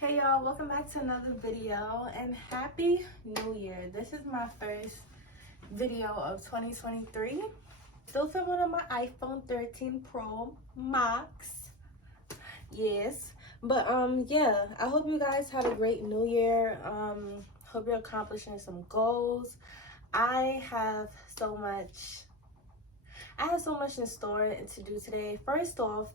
Hey y'all, welcome back to another video and happy new year. This is my first video of 2023. Still filming on my iPhone 13 Pro Max. Yes. But yeah, I hope you guys had a great new year. Hope you're accomplishing some goals. I have so much in store to do today. First off,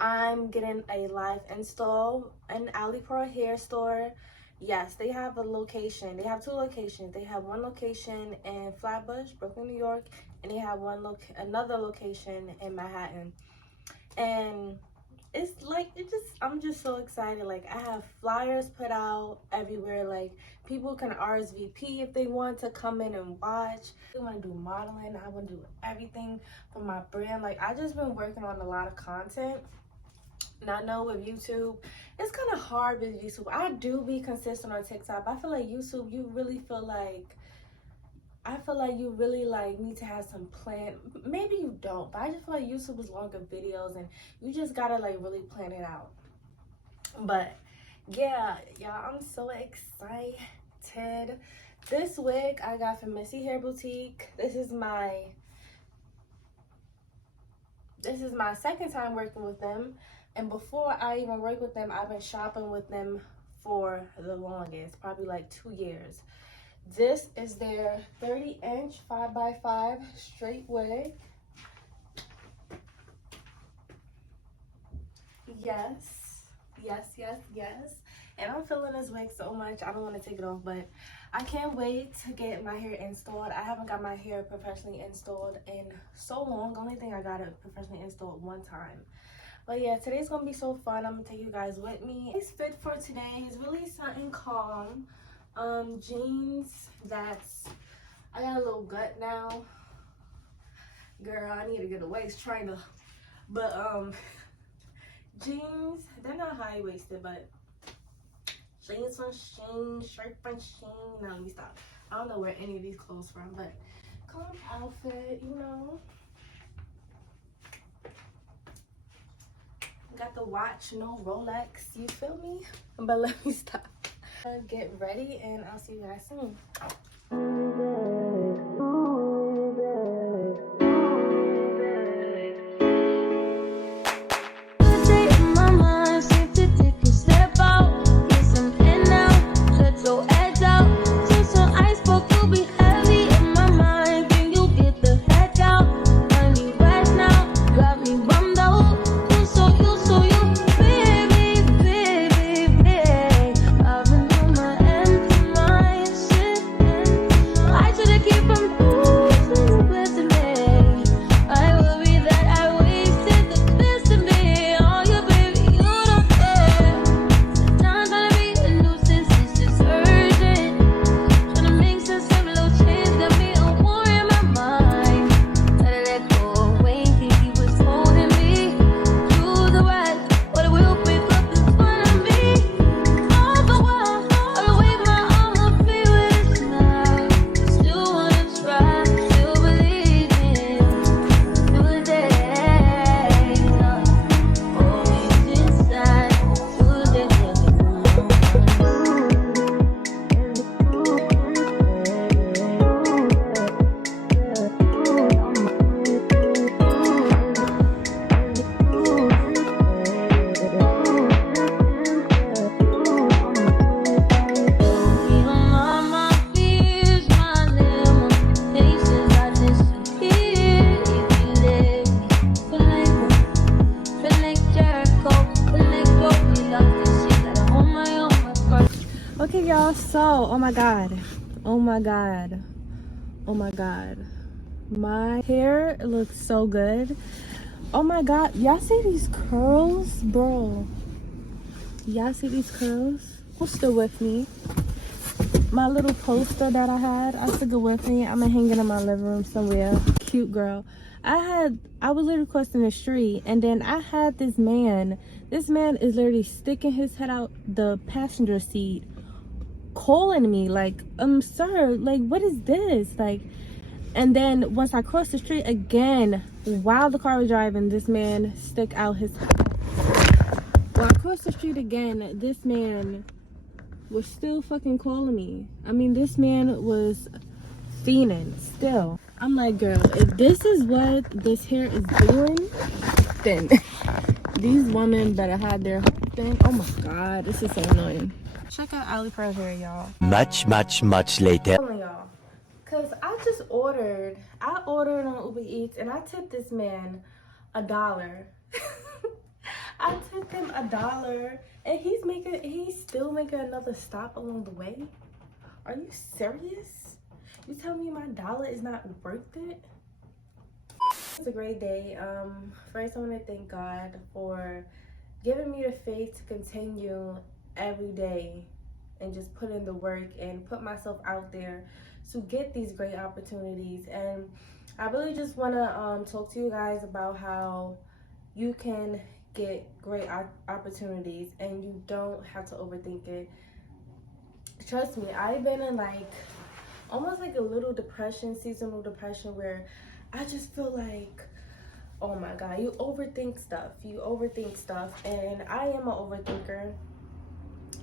I'm getting a live install in Alipearl hair store. Yes, they have a location. They have two locations. They have one location in Flatbush, Brooklyn, New York, and they have another location in Manhattan. And it's like I'm just so excited. Like, I have flyers put out everywhere. Like, people can RSVP if they want to come in and watch. I want to do modeling. I want to do everything for my brand. Like, I just been working on a lot of content. And I know with YouTube, it's kind of hard with YouTube. I do be consistent on TikTok. I feel like YouTube, you really need to have some plan. Maybe you don't, but I just feel like YouTube is longer videos and you just gotta like really plan it out. But yeah, y'all, I'm so excited. This wig I got from Missy Hair Boutique. This is my second time working with them. And before I even work with them, I've been shopping with them for the longest, probably like 2 years. This is their 30-inch 5x5 straight wig. Yes. And I'm feeling this wig so much, I don't want to take it off, but I can't wait to get my hair installed. I haven't got my hair professionally installed in so long. The only thing I got it professionally installed one time. But yeah, today's gonna be so fun. I'm gonna take you guys with me. This fit for today is really something calm. Jeans I got a little gut now. Girl, I need to get a waist trainer. But jeans, they're not high-waisted, but jeans from Shein, shirt from Shein. No, let me stop. I don't know where any of these clothes from, but calm outfit, you know. Got the watch, no Rolex, you feel me? But let me stop. Get ready and I'll see you guys soon. Okay, y'all, so oh my god, my hair looks so good. Oh my god, y'all see these curls, bro? Y'all see these curls? Who's still with me? My little poster that I took it with me. I'm gonna hang it in my living room somewhere. Cute girl. I was literally crossing the street, and then I had this man is literally sticking his head out the passenger seat, calling me like, sir, like, what is this? Like, and then once I crossed the street again, while the car was driving, this man stuck out his head. Well, I across the street again, this man was still fucking calling me. I mean, this man was fiending still. I'm like, girl, if this is what this hair is doing, then these women better have their whole thing. Oh my god, this is so annoying. Check out Alipearl hair, y'all. Much later. Y'all, cause I ordered on Uber Eats and I tipped this man $1. I tipped him $1 and he's still making another stop along the way. Are you serious? You tell me my dollar is not worth it? It's a great day. First I want to thank God for giving me the faith to continue every day and just put in the work and put myself out there to get these great opportunities. And I really just want to talk to you guys about how you can get great opportunities and you don't have to overthink it. Trust me, I've been in like almost like a little depression, seasonal depression, where I just feel like, oh my god, you overthink stuff, and I am an overthinker.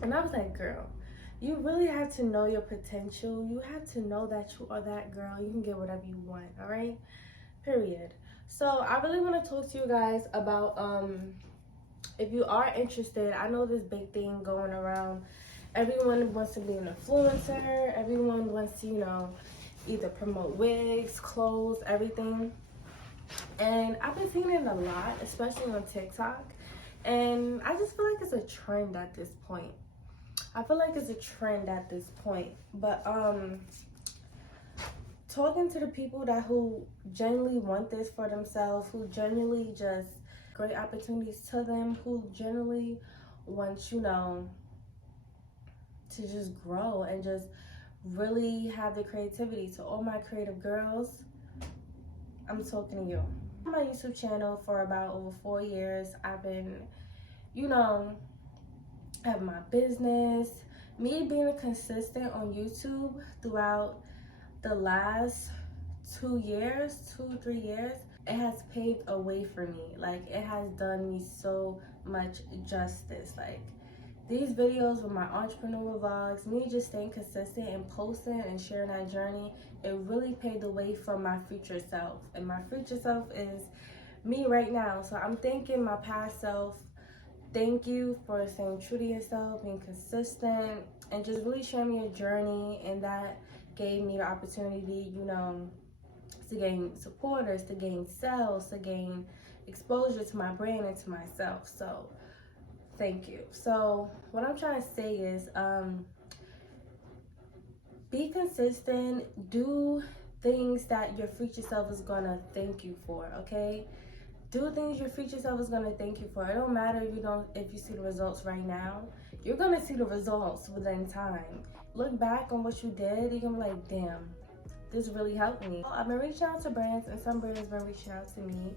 And I was like, girl, you really have to know your potential. You have to know that you are that girl. You can get whatever you want, all right? Period. So I really want to talk to you guys about, if you are interested, I know this big thing going around. Everyone wants to be an influencer. Everyone wants to, you know, either promote wigs, clothes, everything. And I've been seeing it a lot, especially on TikTok. And I just feel like it's a trend at this point. But talking to the people who genuinely want this for themselves, who genuinely just great opportunities to them, who genuinely want, you know, to just grow and just really have the creativity. To all my creative girls, I'm talking to you. On my YouTube channel for about over 4 years, I've been, you know, have my business. Me being consistent on YouTube throughout the last 3 years, it has paved a way for me. Like, it has done me so much justice. Like, these videos with my entrepreneurial vlogs, me just staying consistent and posting and sharing that journey, it really paved the way for my future self. And my future self is me right now. So I'm thanking my past self. Thank you for staying true to yourself, being consistent, and just really sharing me a journey. And that gave me the opportunity, you know, to gain supporters, to gain sales, to gain exposure to my brand and to myself. So thank you. So what I'm trying to say is, be consistent, do things that your future self is gonna thank you for, okay? Do things your future self is gonna thank you for. It don't matter if you see the results right now. You're gonna see the results within time. Look back on what you did, you're gonna be like, damn, this really helped me. I've been reaching out to brands, and some brands have been reaching out to me.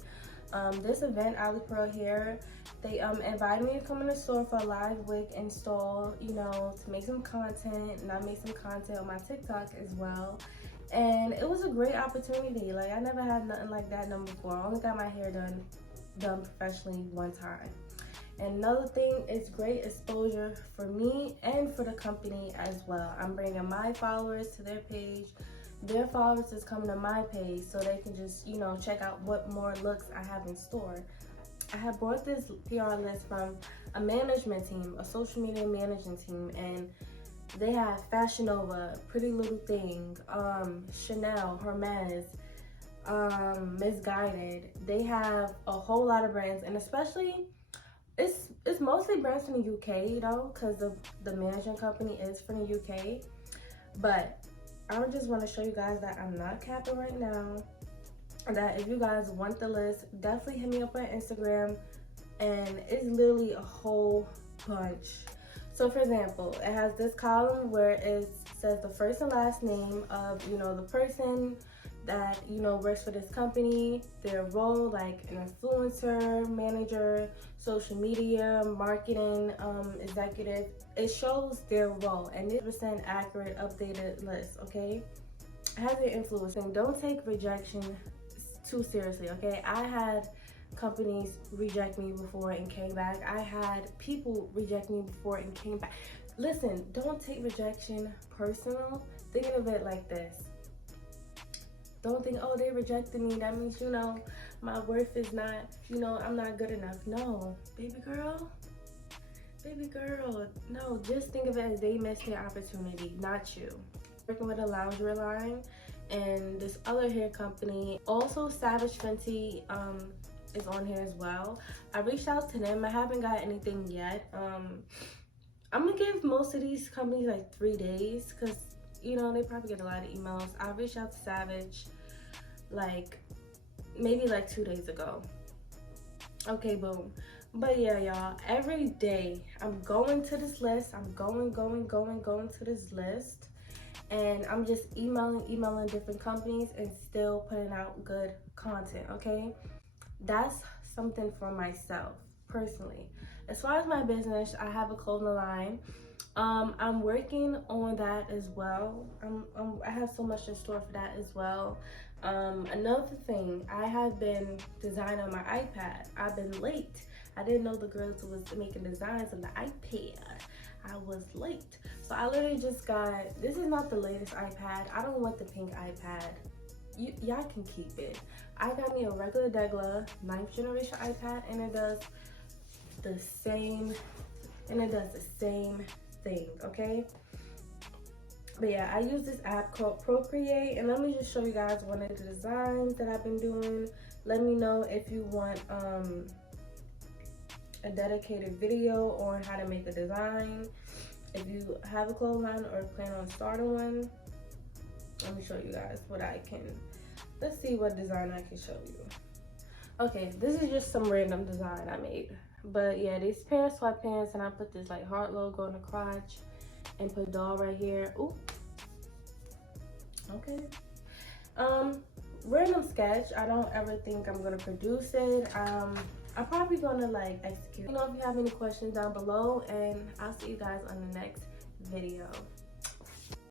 This event, Alipearl here, they invited me to come in the store for a live wig install, you know, to make some content, and I made some content on my TikTok as well. And it was a great opportunity. Like, I never had nothing like that done before. I only got my hair done professionally one time. And another thing, it's great exposure for me and for the company as well. I'm bringing my followers to their page. Their followers is coming to my page so they can just, you know, check out what more looks I have in store. I have brought this PR list from a management team, a social media management team, and they have Fashion Nova, Pretty Little Thing, Chanel, Hermes, Misguided. They have a whole lot of brands, and especially it's mostly brands from the UK, though, because the management company is from the UK. But I just want to show you guys that I'm not capping right now. That if you guys want the list, definitely hit me up on Instagram, and it's literally a whole bunch. So for example, it has this column where it says the first and last name of, you know, the person that, you know, works for this company, their role, like an influencer, manager, social media, marketing, executive. It shows their role, and it's an accurate, updated list, okay? It has your influence, and don't take rejection too seriously, okay? I had companies reject me before and came back. I had people reject me before and came back. Listen, don't take rejection personal. Think of it like this. Don't think, oh, they rejected me. That means, you know, my worth is not, you know, I'm not good enough. No, baby girl. Baby girl. No, just think of it as they missed their opportunity, not you. Working with a loungewear line and this other hair company. Also, Savage Fenty is on here as well. I reached out to them. I haven't got anything yet. I'm gonna give most of these companies like 3 days because, you know, they probably get a lot of emails. I reached out to Savage like maybe like 2 days ago. Okay, boom. But yeah, y'all, every day I'm going to this list. I'm going to this list. And I'm just emailing different companies and still putting out good content, okay? That's something for myself, personally. As far as my business, I have a clothing line. I'm working on that as well. I have so much in store for that as well. Another thing, I have been designing on my iPad. I've been late. I didn't know the girls was making designs on the iPad. I was late. So I literally just got, this is not the latest iPad. I don't want the pink iPad. Y'all can keep it. I got me a regular Degla 9th generation iPad, and it does the same thing, okay? But yeah, I use this app called Procreate, and let me just show you guys one of the designs that I've been doing. Let me know if you want a dedicated video on how to make a design. If you have a clothing line or plan on starting one, let me show you guys what I can. Let's see what design I can show you. Okay, this is just some random design I made. But yeah, these pair of sweatpants, and I put this like heart logo in the crotch and put doll right here. Ooh. Okay. Random sketch. I don't ever think I'm gonna produce it. I'm probably gonna like execute. You know, if you have any questions down below, and I'll see you guys on the next video.